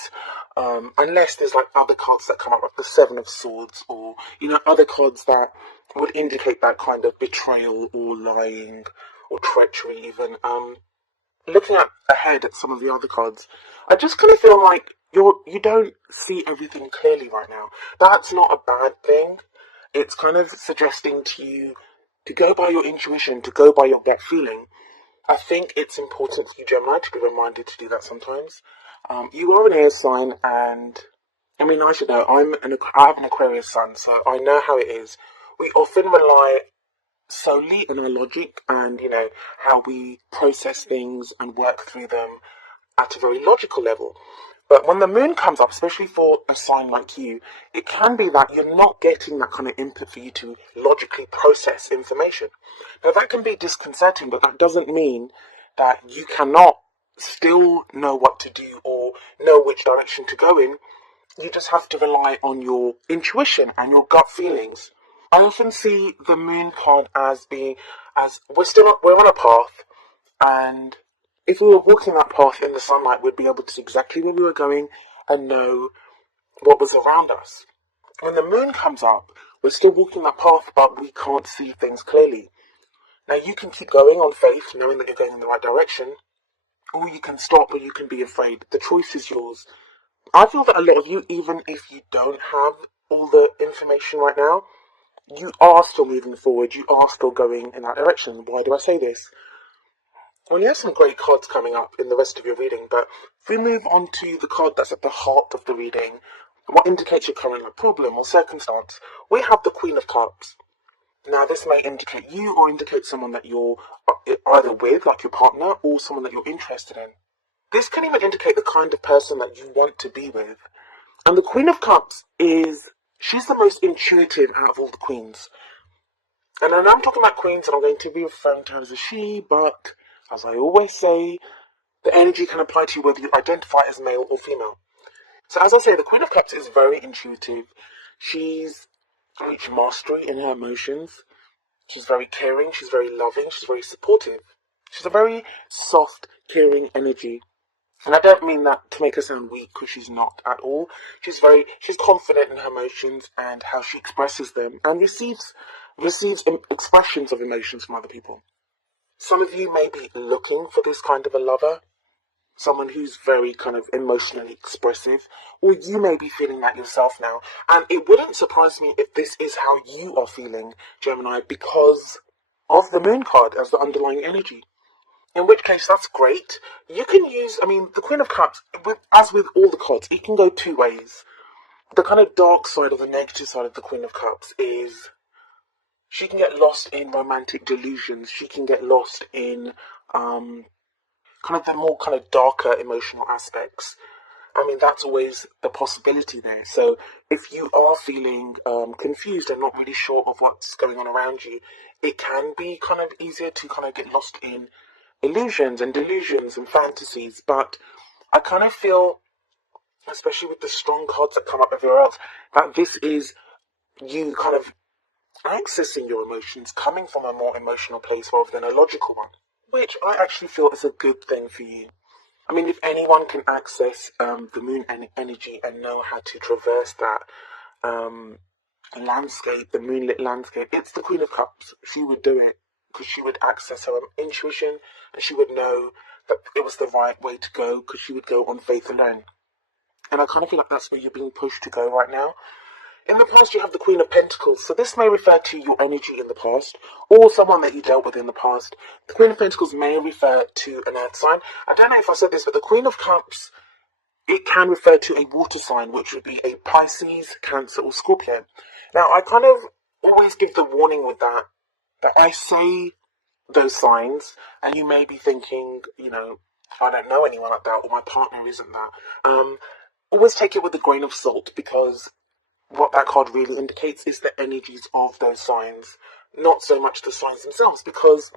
peace, unless there's like other cards that come up, like the Seven of Swords, or other cards that would indicate that kind of betrayal or lying or treachery even. Looking ahead at some of the other cards, I just kind of feel like you don't see everything clearly right now. That's not a bad thing. It's kind of suggesting to you to go by your intuition, to go by your gut feeling. I think it's important for you, Gemini, to be reminded to do that sometimes. You are an air sign, and I mean, I should know. I have an Aquarius sun, so I know how it is. We often rely solely on our logic and how we process things and work through them at a very logical level. But when the moon comes up, especially for a sign like you, it can be that you're not getting that kind of input for you to logically process information. Now that can be disconcerting, but that doesn't mean that you cannot still know what to do or know which direction to go in. You just have to rely on your intuition and your gut feelings. I often see the moon card as we're on a path, and if we were walking that path in the sunlight, we'd be able to see exactly where we were going and know what was around us. When the moon comes up, we're still walking that path, but we can't see things clearly. Now you can keep going on faith, knowing that you're going in the right direction, or you can stop, or you can be afraid. The choice is yours. I feel that a lot of you, even if you don't have all the information right now, you are still moving forward, you are still going in that direction. Why do I say this? Well, you have some great cards coming up in the rest of your reading, but if we move on to the card that's at the heart of the reading, what indicates your current problem or circumstance, we have the Queen of Cups. Now, this may indicate you or indicate someone that you're either with, like your partner, or someone that you're interested in. This can even indicate the kind of person that you want to be with. And the Queen of Cups she's the most intuitive out of all the queens. And I know I'm talking about queens, and I'm going to be referring to her as a she, but as I always say, the energy can apply to you whether you identify as male or female. So as I say, the Queen of Cups is very intuitive. She's reached mastery in her emotions. She's very caring, she's very loving, she's very supportive. She's a very soft, caring energy. And I don't mean that to make her sound weak, because she's not at all. She's confident in her emotions and how she expresses them, and receives expressions of emotions from other people. Some of you may be looking for this kind of a lover, someone who's very kind of emotionally expressive, or you may be feeling that yourself now. And it wouldn't surprise me if this is how you are feeling, Gemini, because of the moon card as the underlying energy. In which case, that's great. You can use, the Queen of Cups, as with all the cards, it can go two ways. The kind of dark side or the negative side of the Queen of Cups is she can get lost in romantic delusions. She can get lost in kind of the more kind of darker emotional aspects. That's always the possibility there. So if you are feeling confused and not really sure of what's going on around you, it can be kind of easier to kind of get lost in illusions and delusions and fantasies. But I kind of feel, especially with the strong cards that come up everywhere else, that this is you kind of accessing your emotions, coming from a more emotional place rather than a logical one, which I actually feel is a good thing for you. If anyone can access the moon energy and know how to traverse that landscape, the moonlit landscape, it's the Queen of Cups. She would do it, because she would access her intuition, and she would know that it was the right way to go, because she would go on faith alone. And I kind of feel like that's where you're being pushed to go right now. In the past, you have the Queen of Pentacles, so this may refer to your energy in the past, or someone that you dealt with in the past. The Queen of Pentacles may refer to an earth sign. I don't know if I said this, but the Queen of Cups, it can refer to a water sign, which would be a Pisces, Cancer, or Scorpio. Now, I kind of always give the warning with that I say those signs, and you may be thinking, I don't know anyone like that, or my partner isn't that. Always take it with a grain of salt, because what that card really indicates is the energies of those signs, not so much the signs themselves, because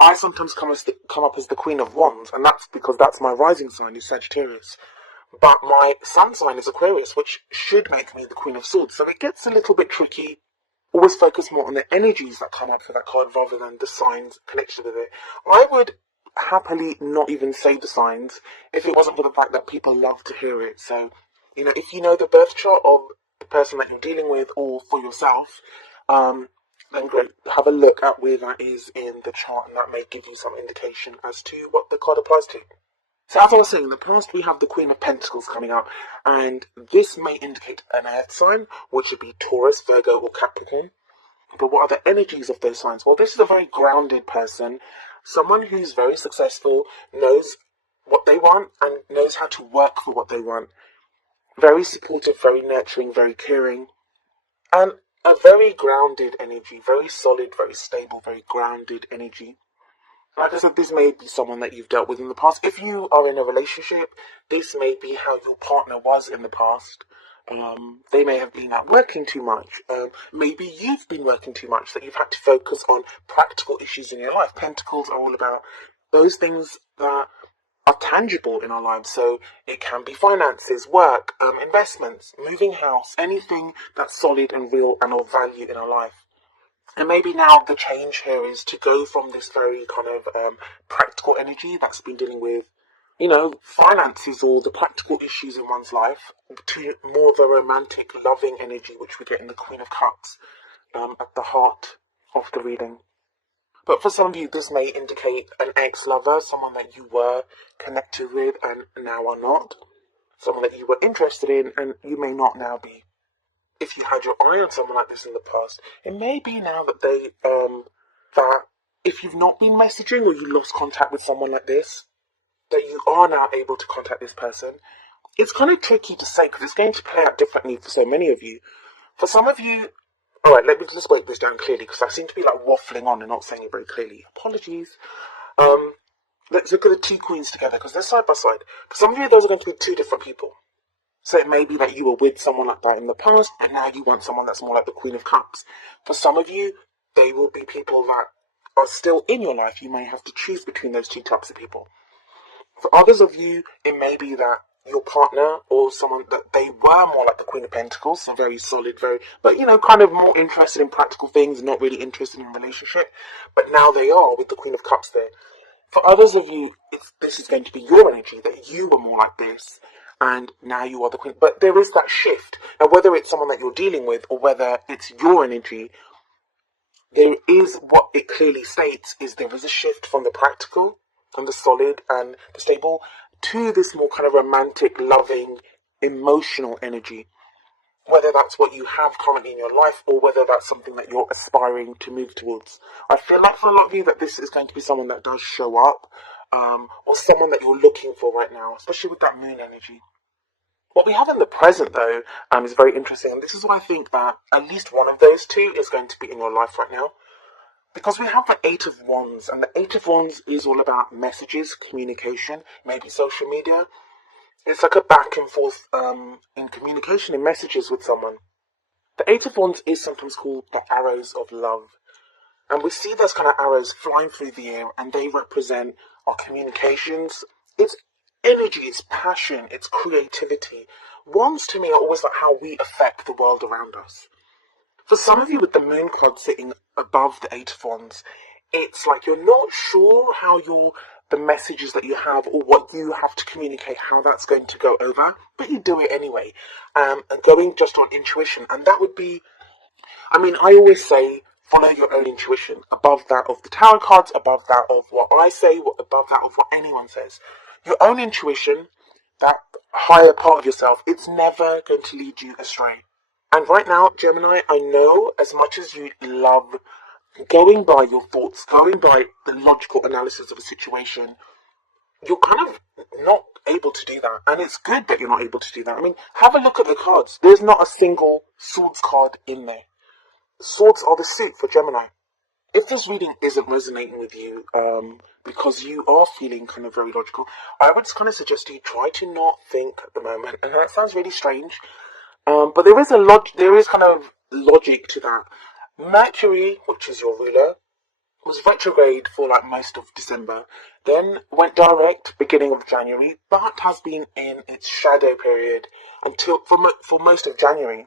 I sometimes come up as the Queen of Wands, and that's because that's my rising sign is Sagittarius. But my sun sign is Aquarius, which should make me the Queen of Swords, so it gets a little bit tricky. Always focus more on the energies that come up for that card rather than the signs connected with it. I would happily not even say the signs if it wasn't for the fact that people love to hear it. So, if you know the birth chart of the person that you're dealing with or for yourself, then great. Have a look at where that is in the chart, and that may give you some indication as to what the card applies to. So as I was saying, in the past we have the Queen of Pentacles coming out, and this may indicate an earth sign, which would be Taurus, Virgo, or Capricorn. But what are the energies of those signs? Well, this is a very grounded person, someone who's very successful, knows what they want, and knows how to work for what they want. Very supportive, very nurturing, very caring, and a very grounded energy, very solid, very stable, very grounded energy. Like I said, this may be someone that you've dealt with in the past. If you are in a relationship, this may be how your partner was in the past. They may have been out working too much. Maybe you've been working too much, that you've had to focus on practical issues in your life. Pentacles are all about those things that are tangible in our lives. So it can be finances, work, investments, moving house, anything that's solid and real and of value in our life. And maybe now the change here is to go from this very kind of practical energy that's been dealing with, finances or the practical issues in one's life, to more of a romantic, loving energy, which we get in the Queen of Cups at the heart of the reading. But for some of you, this may indicate an ex-lover, someone that you were connected with and now are not. Someone that you were interested in and you may not now be. If you had your eye on someone like this in the past, it may be now that that if you've not been messaging or you lost contact with someone like this, that you are now able to contact this person. It's kind of tricky to say because it's going to play out differently for so many of you. For some of you, alright, let me just break this down clearly because I seem to be like waffling on and not saying it very clearly. Apologies. Let's look at the two queens together because they're side by side. For some of you, those are going to be two different people. So it may be that you were with someone like that in the past, and now you want someone that's more like the Queen of Cups. For some of you, they will be people that are still in your life. You may have to choose between those two types of people. For others of you, it may be that your partner or someone that they were more like the Queen of Pentacles, so very solid, but kind of more interested in practical things, not really interested in a relationship. But now they are with the Queen of Cups there. For others of you, this is going to be your energy, that you were more like this, and now you are the Queen. But there is that shift. Now, whether it's someone that you're dealing with or whether it's your energy, there is what it clearly states is there is a shift from the practical and the solid and the stable to this more kind of romantic, loving, emotional energy. Whether that's what you have currently in your life or whether that's something that you're aspiring to move towards. I feel like for a lot of you that this is going to be someone that does show up, or someone that you're looking for right now, especially with that moon energy. What we have in the present, though, is very interesting, and this is why I think that at least one of those two is going to be in your life right now. Because we have the Eight of Wands, and the Eight of Wands is all about messages, communication, maybe social media. It's like a back and forth in communication, in messages with someone. The Eight of Wands is sometimes called the arrows of love. And we see those kind of arrows flying through the air, and they represent our communications. It's energy, it's passion, it's creativity. Wands to me are always like how we affect the world around us. For some of you with the moon card sitting above the Eight of Wands, it's like you're not sure how the messages that you have or what you have to communicate, how that's going to go over, but you do it anyway. And going just on intuition, and that would be, I always say, follow your own intuition, above that of the tarot cards, above that of what I say, above that of what anyone says. Your own intuition, that higher part of yourself, it's never going to lead you astray. And right now, Gemini, I know as much as you love going by your thoughts, going by the logical analysis of a situation, you're kind of not able to do that. And it's good that you're not able to do that. Have a look at the cards. There's not a single swords card in there. Swords are the suit for Gemini. If this reading isn't resonating with you, because you are feeling kind of very logical, I would kind of suggest you try to not think at the moment. And that sounds really strange. But there is kind of logic to that. Mercury, which is your ruler, was retrograde for like most of December, then went direct beginning of January, but has been in its shadow period until for most of January.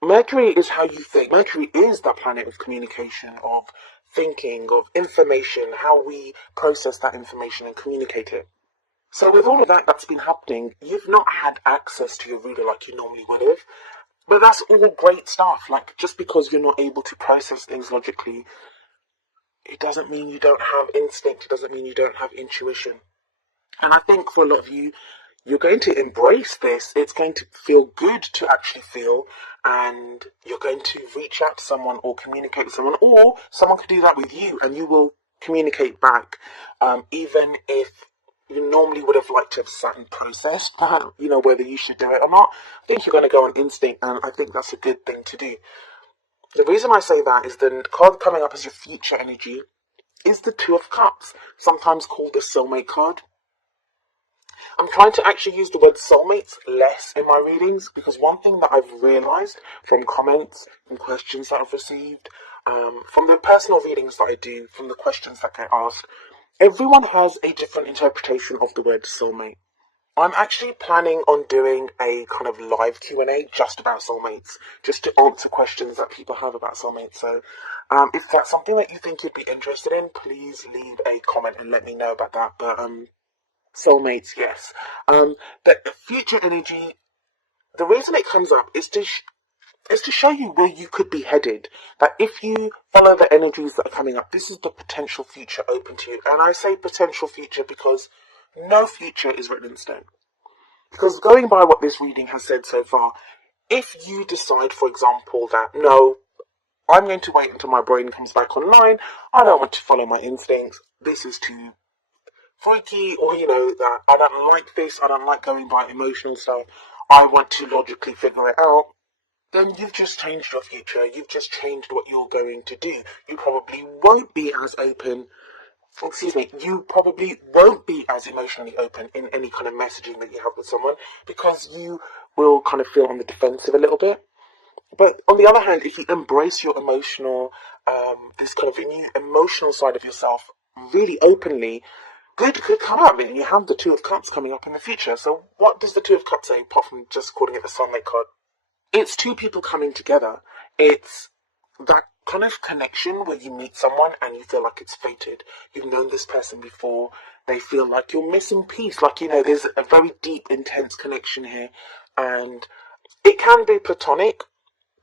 Mercury is how you think. Mercury is that planet of communication, of thinking, of information, how we process that information and communicate it. So with all of that that's been happening, you've not had access to your reader like you normally would have. But that's all great stuff. Like, just because you're not able to process things logically, it doesn't mean you don't have instinct. It doesn't mean you don't have intuition. And I think for a lot of you, you're going to embrace this. It's going to feel good to actually feel, and you're going to reach out to someone or communicate with someone, or someone could do that with you and you will communicate back, even if you normally would have liked to have sat and processed that, whether you should do it or not. I think you're going to go on instinct, and I think that's a good thing to do. The reason I say that is the card coming up as your future energy is the Two of Cups, sometimes called the soulmate card. I'm trying to actually use the word soulmates less in my readings, because one thing that I've realised from comments and questions that I've received, from the personal readings that I do, from the questions that get asked, everyone has a different interpretation of the word soulmate. I'm actually planning on doing a kind of live Q&A just about soulmates, just to answer questions that people have about soulmates. So if that's something that you think you'd be interested in, please leave a comment and let me know about that. But soulmates, yes. The future energy, the reason it comes up is to show you where you could be headed. That if you follow the energies that are coming up, this is the potential future open to you. And I say potential future because no future is written in stone. Because going by what this reading has said so far, if you decide, for example, that no, I'm going to wait until my brain comes back online, I don't want to follow my instincts, this is too freaky, or that I don't like this, I don't like going by emotional stuff, I want to logically figure it out, then you've just changed your future, you've just changed what you're going to do. You probably won't be as open, you probably won't be as emotionally open in any kind of messaging that you have with someone, because you will kind of feel on the defensive a little bit. But on the other hand, if you embrace your emotional, this kind of new emotional side of yourself really openly, good could come out of it. And you have the Two of Cups coming up in the future. So what does the Two of Cups say, apart from just calling it the soulmate card? It's two people coming together. It's that kind of connection where you meet someone and you feel like it's fated. You've known this person before. They feel like you're missing piece. Like, there's a very deep, intense connection here. And it can be platonic,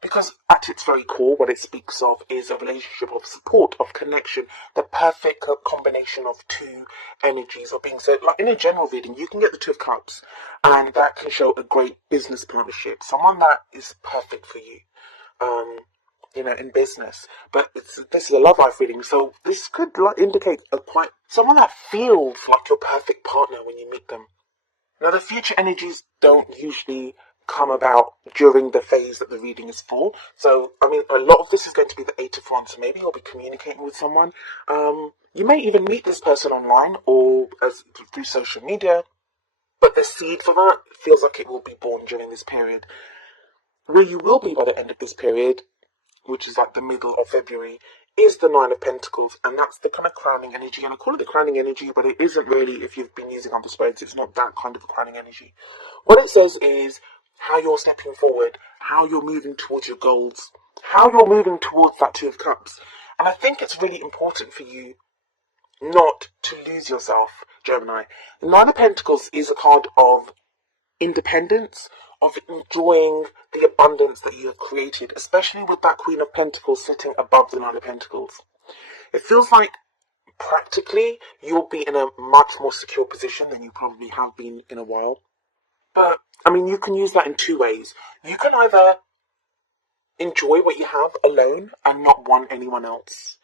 because at its very core, what it speaks of is a relationship of support, of connection, the perfect combination of two energies of being. So, like in a general reading, you can get the Two of Cups, and that can show a great business partnership, someone that is perfect for you, in business. But this is a love life reading, so this could indicate someone that feels like your perfect partner when you meet them. Now, the future energies don't usually come about during the phase that the reading is for. So, a lot of this is going to be the Eight of Wands, so maybe you'll be communicating with someone. You may even meet this person online or through social media, but the seed for that feels like it will be born during this period. Where you will be by the end of this period, which is like the middle of February, is the Nine of Pentacles, and that's the kind of crowning energy. And I call it the crowning energy, but it isn't really, if you've been using other spades, it's not that kind of a crowning energy. What it says is how you're stepping forward, how you're moving towards your goals, how you're moving towards that Two of Cups. And I think it's really important for you not to lose yourself, Gemini. The Nine of Pentacles is a card of independence, of enjoying the abundance that you have created, especially with that Queen of Pentacles sitting above the Nine of Pentacles. It feels like practically you'll be in a much more secure position than you probably have been in a while. But, you can use that in two ways. You can either enjoy what you have alone and not want anyone else.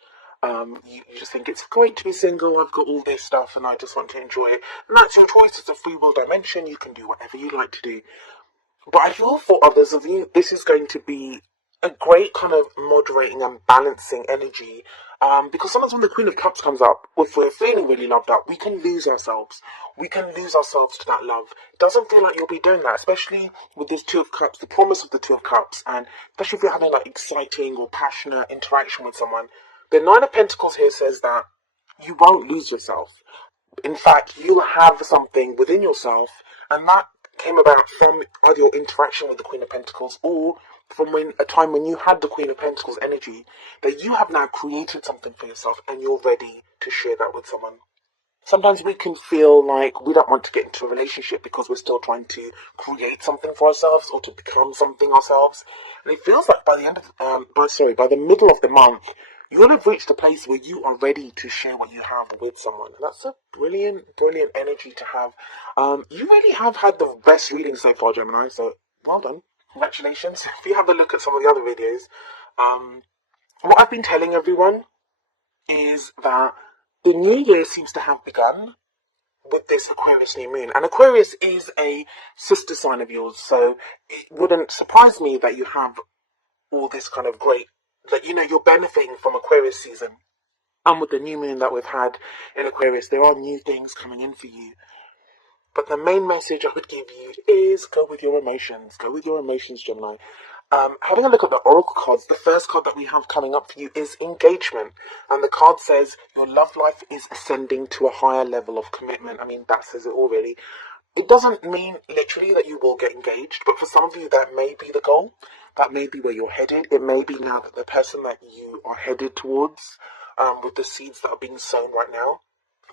You just think it's great to be single, I've got all this stuff and I just want to enjoy it. And that's your choice, it's a free will dimension, you can do whatever you like to do. But I feel for others of you, this is going to be a great kind of moderating and balancing energy. Because sometimes when the Queen of Cups comes up, if we're feeling really loved up, we can lose ourselves. We can lose ourselves to that love. It doesn't feel like you'll be doing that, especially with this Two of Cups, the promise of the Two of Cups, and especially if you're having exciting or passionate interaction with someone. The Nine of Pentacles here says that you won't lose yourself. In fact, you'll have something within yourself, and that came about from either your interaction with the Queen of Pentacles or from a time when you had the Queen of Pentacles energy, that you have now created something for yourself and you're ready to share that with someone. Sometimes we can feel like we don't want to get into a relationship because we're still trying to create something for ourselves or to become something ourselves. And it feels like by the middle of the month, you'll have reached a place where you are ready to share what you have with someone. And that's a brilliant, brilliant energy to have. You really have had the best reading so far, Gemini, so well done. Congratulations. If you have a look at some of the other videos, what I've been telling everyone is that the new year seems to have begun with this Aquarius new moon. And Aquarius is a sister sign of yours, so it wouldn't surprise me that you have all this kind of great, that, you know, you're benefiting from Aquarius season. And with the new moon that we've had in Aquarius, there are new things coming in for you. But the main message I would give you is go with your emotions. Go with your emotions, Gemini. Having a look at the oracle cards, the first card that we have coming up for you is engagement. And the card says your love life is ascending to a higher level of commitment. I mean, that says it all, really. It doesn't mean literally that you will get engaged, but for some of you, that may be the goal. That may be where you're headed. It may be now that the person that you are headed towards, with the seeds that are being sown right now,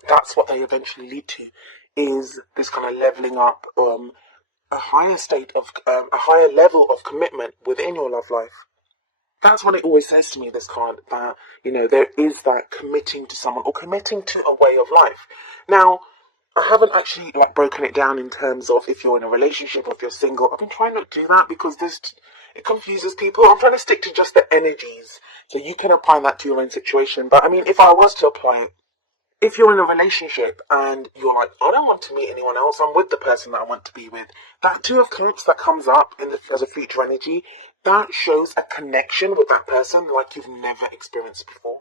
that's what they eventually lead to, is this kind of leveling up, a higher state of, a higher level of commitment within your love life. That's what it always says to me, this card, that, you know, there is that committing to someone or committing to a way of life. Now, I haven't actually broken it down in terms of if you're in a relationship or if you're single. I've been trying not to do that because it confuses people. I'm trying to stick to just the energies, so you can apply that to your own situation. But I mean, if I was to apply it, if you're in a relationship and you're like, I don't want to meet anyone else, I'm with the person that I want to be with, that Two of Cups that comes up as a future energy, that shows a connection with that person like you've never experienced before.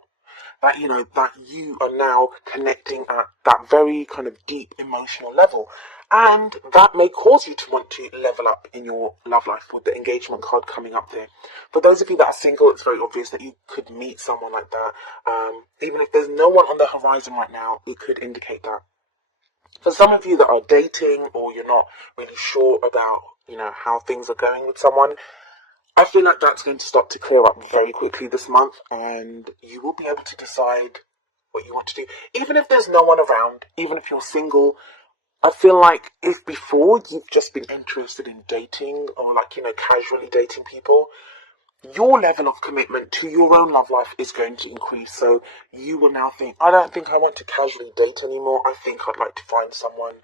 That, you know, that you are now connecting at that very kind of deep emotional level. And that may cause you to want to level up in your love life with the engagement card coming up there. For those of you that are single, it's very obvious that you could meet someone like that. Even if there's no one on the horizon right now, it could indicate that. For some of you that are dating or you're not really sure about, you know, how things are going with someone, I feel like that's going to start to clear up very quickly this month, and you will be able to decide what you want to do. Even if there's no one around, even if you're single, I feel like if before you've just been interested in dating or casually dating people, your level of commitment to your own love life is going to increase. So you will now think, I don't think I want to casually date anymore. I think I'd like to find someone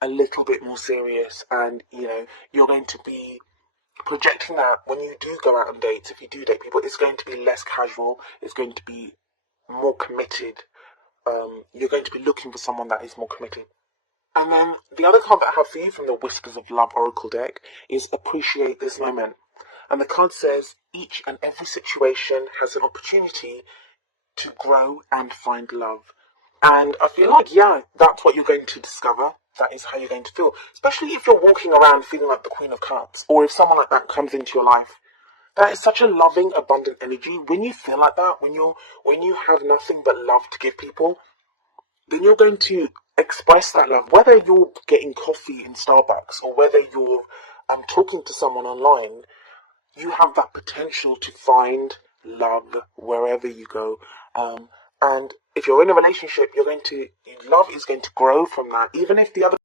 a little bit more serious. And, you know, you're going to be projecting that when you do go out on dates, if you do date people, it's going to be less casual. It's going to be more committed. You're going to be looking for someone that is more committed. And then the other card that I have for you from the Whispers of Love Oracle deck is Appreciate This Moment. And the card says, each and every situation has an opportunity to grow and find love. And I feel like, yeah, that's what you're going to discover. That is how you're going to feel. Especially if you're walking around feeling like the Queen of Cups, or if someone like that comes into your life. That is such a loving, abundant energy. When you feel like that, when you have nothing but love to give people, then you're going to express that love. Whether you're getting coffee in Starbucks or whether you're talking to someone online, you have that potential to find love wherever you go. And if you're in a relationship, love is going to grow from that. Even if the other